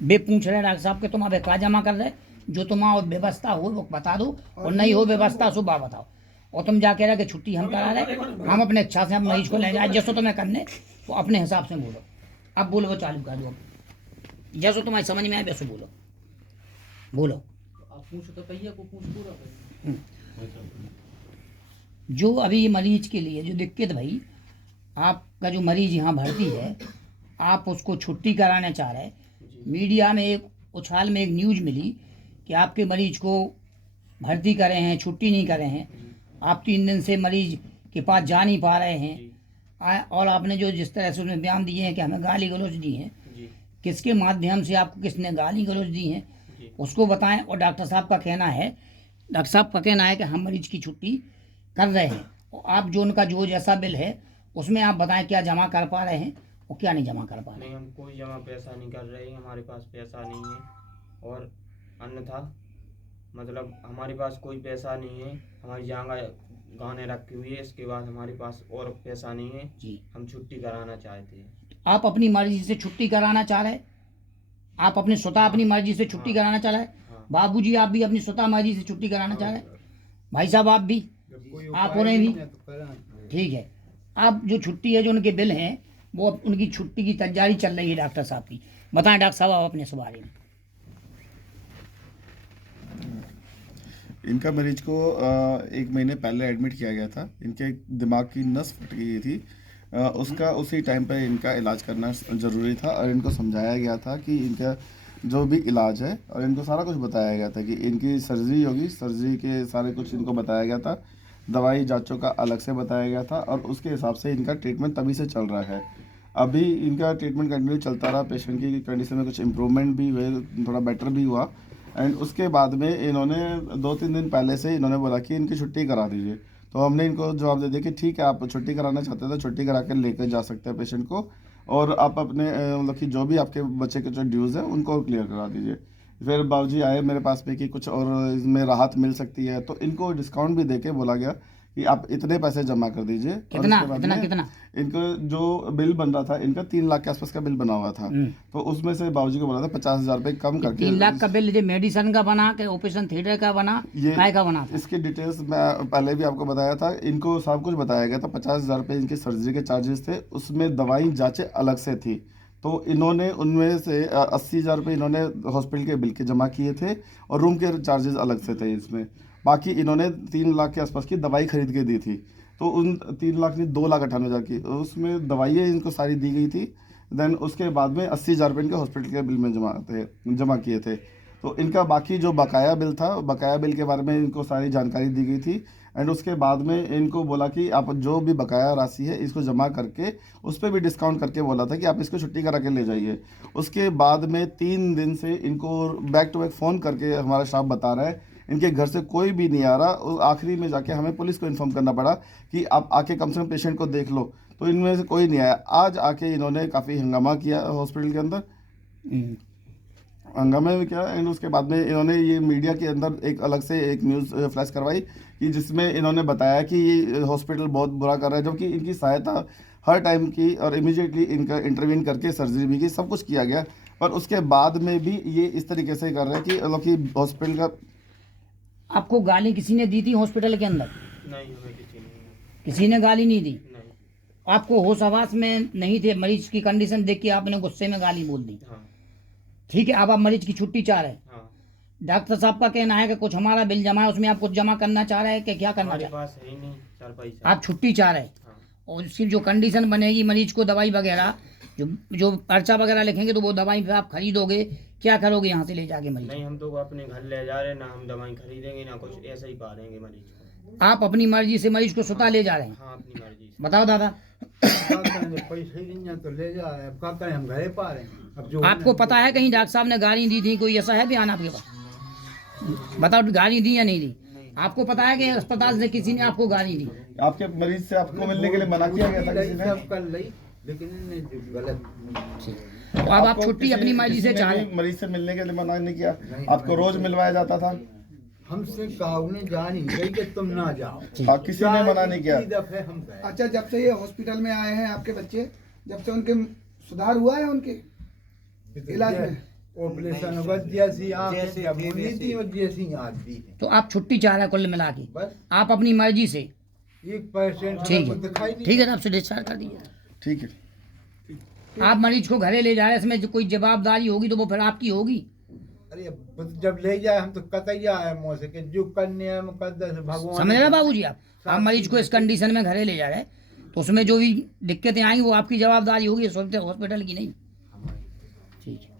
वे पूछ रहे हैं डॉक्टर साहब के तुम अब क्या जमा कर रहे, जो तुम्हारा व्यवस्था हो वो बता दो, और नहीं हो व्यवस्था सुबह बताओ। और तुम जा कह रहे कि छुट्टी हम करा रहे, हम अपने इच्छा से हम मरीज को ले जाए, जैसो तुम्हें करने वो अपने हिसाब से बोलो। अब बोलो, वो चालू कर दो, जैसो तुम्हारी समझ में आए वैसो बोलो, बोलो। आप पूछो तो पहिया को पूछ पूरा। जो अभी मरीज के लिए जो दिक्कत भाई, आपका जो मरीज यहाँ भर्ती है, आप उसको छुट्टी कराने चाह रहे हैं। मीडिया में एक उछाल में एक न्यूज़ मिली कि आपके मरीज को भर्ती करे हैं, छुट्टी नहीं करे हैं। आप 3 दिन से मरीज के पास जा नहीं पा रहे हैं। और आपने जो जिस तरह से उसमें बयान दिए हैं कि हमें गाली गलौज दी हैं, किसके माध्यम से आपको किसने गाली गलौज दी हैं उसको बताएं। और डॉक्टर साहब का कहना है कि हम मरीज की छुट्टी कर रहे हैं, और आप जो उनका जो जैसा बिल है उसमें आप बताएं क्या जमा कर पा रहे हैं और क्या नहीं जमा कर पा रहे हैं। नहीं, हम कोई जमा पैसा नहीं कर रहे हैं, हमारे पास पैसा नहीं है। और अन्यथा मतलब हमारे पास कोई पैसा नहीं है, हमारी जगह गाने रखी हुई है, इसके बाद हमारे पास और पैसा नहीं है जी, हम छुट्टी कराना चाहते हैं। आप अपनी मर्जी से छुट्टी कराना चाह रहे हैं, आप अपने स्वतः अपनी मर्जी से छुट्टी कराना चाह रहे हैं। बाबूजी आप भी अपनी स्वतः मर्जी से छुट्टी कराना चाह रहे हैं, भाई साहब आप भी, आप उन्हें भी, ठीक है। आप जो छुट्टी है, जो उनके बिल हैं, वो उनकी छुट्टी की तैयारी चल रही है डॉक्टर साहब की। बताएं डॉक्टर साहब आप अपने इस बारे में। इनका मरीज को 1 महीने पहले एडमिट किया गया था। इनके दिमाग की नस फट गई थी, उसका उसी टाइम पे इनका इलाज करना ज़रूरी था। और इनको समझाया गया था कि इनका जो भी इलाज है, और इनको सारा कुछ बताया गया था कि इनकी सर्जरी होगी, सर्जरी के सारे कुछ इनको बताया गया था। दवाई जांचों का अलग से बताया गया था, और उसके हिसाब से इनका ट्रीटमेंट तभी से चल रहा है। अभी इनका ट्रीटमेंट कंटिन्यू चलता रहा, पेशेंट की कंडीशन में कुछ इम्प्रूवमेंट भी हुए, थोड़ा बेटर भी हुआ। एंड उसके बाद में इन्होंने 2-3 दिन पहले से इन्होंने बोला कि इनकी छुट्टी करा दीजिए। तो हमने इनको जवाब दे दिया कि ठीक है, आप छुट्टी कराना चाहते हैं तो छुट्टी करा कर लेकर जा सकते हैं पेशेंट को, और आप अपने मतलब कि जो भी आपके बच्चे के जो ड्यूज़ है उनको क्लियर करा दीजिए। फिर बाबूजी आए मेरे पास में कि कुछ और इसमें राहत मिल सकती है, तो इनको डिस्काउंट भी देके बोला गया कि आप इतने पैसे जमा कर दीजिए। कितना कितना इनको जो बिल बन रहा था, इनका 3 लाख के आसपास का बिल बना हुआ था। तो उसमें से बाबूजी को बोला था 50,000 रुपये कम करके। 3 लाख का बिल जो मेडिसिन का बना के ऑपरेशन थिएटर का बना, काय का बना था? इसकी डिटेल्स मैं पहले भी आपको बताया था। इनको सब कुछ बताया गया था। 50,000 रुपये इनकी सर्जरी के चार्जेस थे, उसमें दवाई जाँचें अलग से थी। तो इन्होंने उनमें से 80,000 रुपये इन्होंने हॉस्पिटल के बिल के जमा किए थे, और रूम के चार्जेस अलग से थे इसमें। बाकी इन्होंने 3 लाख के आसपास की दवाई खरीद के दी थी। तो उन 3 लाख नहीं, 2,98,000 की उसमें दवाइयाँ इनको सारी दी गई थी। देन उसके बाद में 80,000 रुपये इनके हॉस्पिटल के बिल में जमा किए थे। तो इनका बाकी जो बकाया बिल था, बकाया बिल के बारे में इनको सारी जानकारी दी गई थी। एंड उसके बाद में इनको बोला कि आप जो भी बकाया राशि है इसको जमा करके उस पर भी डिस्काउंट करके बोला था कि आप इसको छुट्टी करा के ले जाइए। उसके बाद में 3 दिन से इनको बैक टू बैक फ़ोन करके हमारा स्टाफ बता रहा है इनके घर से कोई भी नहीं आ रहा। और आखिरी में जाके हमें पुलिस को इन्फॉर्म करना पड़ा कि आप आके कम से कम पेशेंट को देख लो, तो इनमें से कोई नहीं आया। आज आके इन्होंने काफ़ी हंगामा किया हॉस्पिटल के अंदर, हंगामे में क्या। एंड उसके बाद में इन्होंने ये मीडिया के अंदर एक अलग से एक न्यूज़ फ्लैश करवाई कि जिसमें इन्होंने बताया कि ये हॉस्पिटल बहुत बुरा कर रहा है, जबकि इनकी सहायता हर टाइम की, और इमीडिएटली इनका इंटरवीन करके सर्जरी भी की, सब कुछ किया गया। पर उसके बाद में भी ये इस तरीके से कर रहे हैं कि मतलब कि हॉस्पिटल का। आपको गाली किसी ने दी थी हॉस्पिटल के अंदर? नहीं, हमें किसी ने गाली नहीं दी। नहीं। आपको होश आवास में नहीं थे, मरीज की कंडीशन देख के आपने गुस्से में गाली बोल दी। हाँ। ठीक है, अब आप मरीज की छुट्टी चाह रहे हैं। हाँ। डॉक्टर साहब का कहना है कि कुछ हमारा बिल जमा है, उसमें आप कुछ जमा करना चाह रहे हैं कि क्या करना हमारे चाह रहे पास है ही नहीं चार पैसा। हैं? आप छुट्टी चाह रहे हैं। हाँ। और उसकी जो कंडीशन बनेगी, मरीज को दवाई वगैरह जो पर्चा वगैरह लिखेंगे, तो वो दवाई फिर आप खरीदोगे, क्या करोगे यहाँ से ले जाके मरीज? नहीं, हम तो अपने घर ले जा रहे हैं, ना हम दवाई खरीदेंगे ना कुछ, ऐसे ही पा रहेंगे मरीज को। आप अपनी मर्जी से मरीज को स्वतः ले जा रहे हैं? हाँ, अपनी मर्जी से। बताओ दादा। पैसे ही नहीं तो ले जा, अब क्या करें, हम घरे पा रहे हैं। अब जो आपको पता है कहीं डॉक्टर साहब ने गाली दी थी, कोई ऐसा है बयान आपके पास? बताओ, गाली दी या नहीं दी? आपको पता है कि अस्पताल से किसी ने आपको गाली दी? आपके मरीज से आपको मिलने के लिए मना किया गया था किसी ने? सब कर ली, लेकिन इन्होंने गलत। तो अब आप छुट्टी अपनी मर्जी से चाह रहे हैं? मरीज से मिलने के लिए मना नहीं किया, आपको रोज मिलवाया जाता था। हमसे कहा ने जा नहीं गई कि तुम ना जाओ। हाँ, किसी ने मना नहीं किया। दफे हम गए। अच्छा, जब से ये हॉस्पिटल में आए हैं आपके बच्चे, जब से उनके सुधार हुआ है उनके इलाज में? ऑपरेशन बस जैसी आँख जब होनी थी वो जैसी आज भी है। तो आप छुट्टी चाह रहे हैं कुल मिला के, बस आप अपनी मर्जी से। 1% ठीक हमको दिखाई है, नहीं। ठीक है, तो आपसे डिस्चार्ज कर दीजिए। ठीक है। आप मरीज को घरे ले जा रहे हैं, इसमें जो कोई जवाबदारी होगी तो वो फिर आपकी होगी। अरे जब ले जाए हम तो कतैया है मुँह से कि जो कन्या है मुकद्दस भगवान। समझ रहे हैं बाबूजी आप मरीज को इस कंडीशन में घरे ले जा रहे हैं तो उसमें जो भी दिक्कतें आएंगी वो आपकी जवाबदारी होगी, हॉस्पिटल की नहीं। ठीक है।